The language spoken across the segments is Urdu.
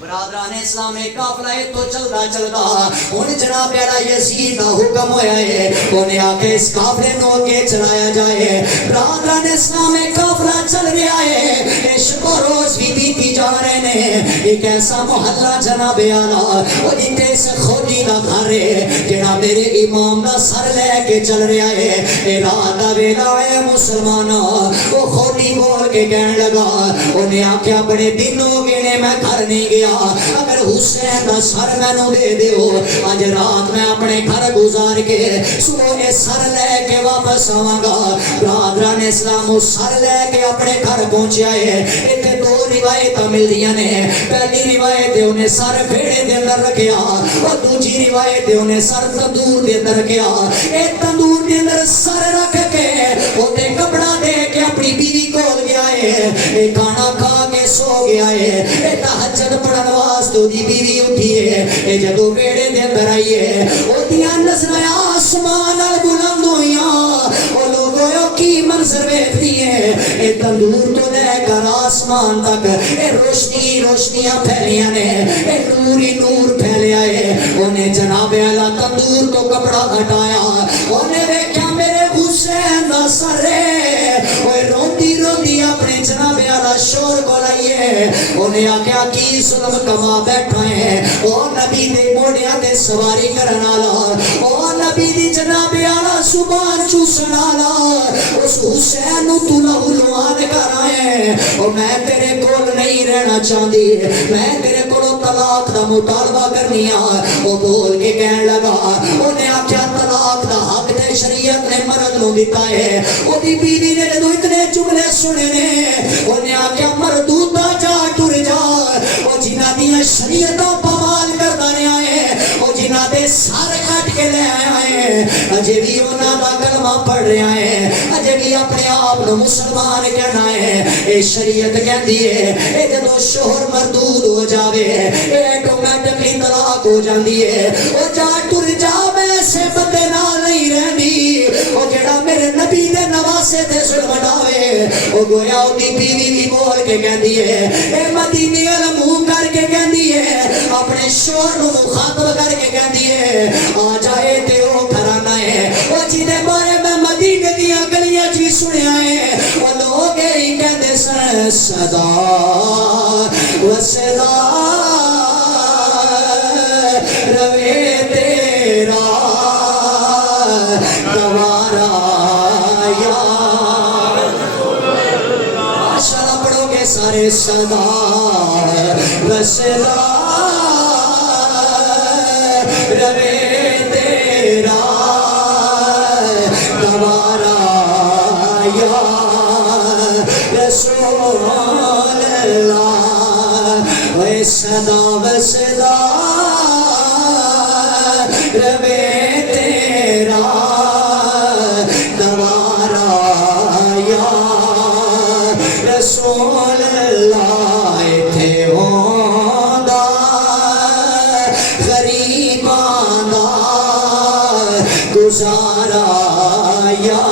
برادران اسلام قافلہ تو چلدا چلدا ہن جناب اعلی یزید دا حکم ہویا ہے انہیں آ کے اس قافلے نو کے چلایا جائے. برادران اسلام قافلہ چل رہا ہے, عشق و روز بھی بیتی جا رہے ہیں. ایک ایسا محلہ جناب اعلی وہ جتے سے خودی دا گھر ہے جڑا میرے امام دا سر لے کے چل رہا ہے. اے رات دا ویلا ہے مسلمانہ, وہ خودی بول کے کہنے لگا انہیں آکھیا بڑے دن ہو گئے نے میں گھر نہیں گیا, اگر حسین دا سر میں نو دے دیو آج رات میں اپنے گھر گزار کے صبح سر لے کے واپس آواں گا. برادران اسلام اس سر لے کے اپنے گھر پہنچیا ہے. اتنے دو روایت مل دیاں نے, پہلی روایت انہیں سر بھیڑے دے اندر رکھیا اور دوسری روایت انہیں سر تندور دے اندر رکھیا. ایک تندور دے اندر سر رکھ کے اوتے کپڑا دے کے اپنی بیوی کول گیا ہے, ایک کھانا کھا کے سو گیا ہے. ایک تہجد پڑھن واسطے دی بیوی اٹھی ہے, اے جدو بیڑے دے اندر آئی ہے اودیاں نظراں آسمان نال بلند ہویاں, او لوگوں کی منظر ویکھدی ہے اے تندور تو لے کر آسمان تک اے روشنی روشنیاں پھیلیاں نے, اے نور ہی نور پھیلیا ہے. انہیں جناب اعلی تندور تو کپڑا ہٹایا, انہیں دیکھا میرے حسین دا سر ہے, اوے روندی روندی اپنے جناب اعلی شور کو لائیے. انہیں آکھیا کی ظلم کما بیٹھا ہے, او نبی دے موڑیاں دے سواری کرن والا, او نبی دی جناب اعلی زبان چوسن والا, اس حسین نو تو لہو لوان کر آئے. او میں تیرے کول نہیں رہنا چاہندی, میں تیرے کولوں طلاق دا مطالبہ کرنی آ. او بول کے کہنے لگا انہیں آکھیا طلاق دا حق تے شریعت نے مرد نو دیتا ہے. او دی بیوی نے جدوں اتنے جملے سنے نے انہیں آکھیا مردودا جا ٹر جا, او جنہ دیاں شریعتاں پامال کردا رہیا ہے, او جنہ دے سر کٹ کے لے آیا ہے, اجے بھی انہاں دا کلمہ پڑھ رہا ہے, اجے بھی اپنے آپ نو مسلمان کہنا ہے. اے شریعت کہندی ہے اے جدوں شوہر مردود ہو جاوے اے آٹومیٹکلی طلاق ہو جاندی ہے. او جا ٹر جا, میں سے بندے نال نہیں رہندی, او جڑا میرے نبی دے نواسے تے ظلم ڈاوے. او گویا او دی بیوی بھی بول کے کہندی ہے, اے مدینے والا منہ کر کے کہندی ہے, اپنے شوہر نو مخاطب کر کے کہندی ہے آ جائے تے او گھرانا ہے او جدے بارے میں مدینے دیاں گلیاں چ بھی سنیا ہے. او لوگ ہی کہندے سن صدا وصدا روے تیرا دوارا یا ماشاءاللہ پڑھو گے سارے صدا وصدا روے تیرا دوارا یا رسول اللہ. اے صدا وصدا روے تیرا دوارا یا رسول اللہ. ایتھے ہوندا غریباں دا گزارا یا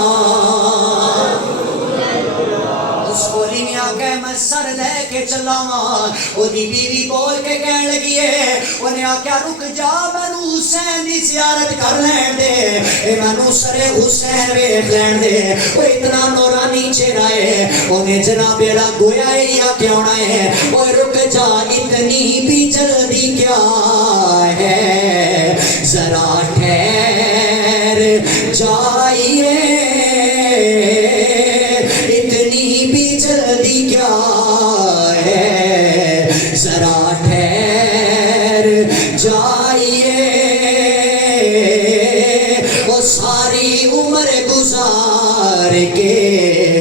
سر لے کے چلاواں. او دی بیوی بول کے کہنے لگی ہے, انہیں آکھیا رک جا مینوں حسین دی زیارت کر لین دے, اے مینوں سر حسین ویکھ لین دے. او اتنا نورانی چہرہ ہے, انہیں جناب اعلی گویا ہی آکھیا ہونا ہے, او رک جا اتنی بھی جلدی کیا ہے, ذرا ٹھہر جائیے, اتنی بھی جلدی کیا ہے, ذرا ٹھہر جائیے. وہ ساری عمر گزار کے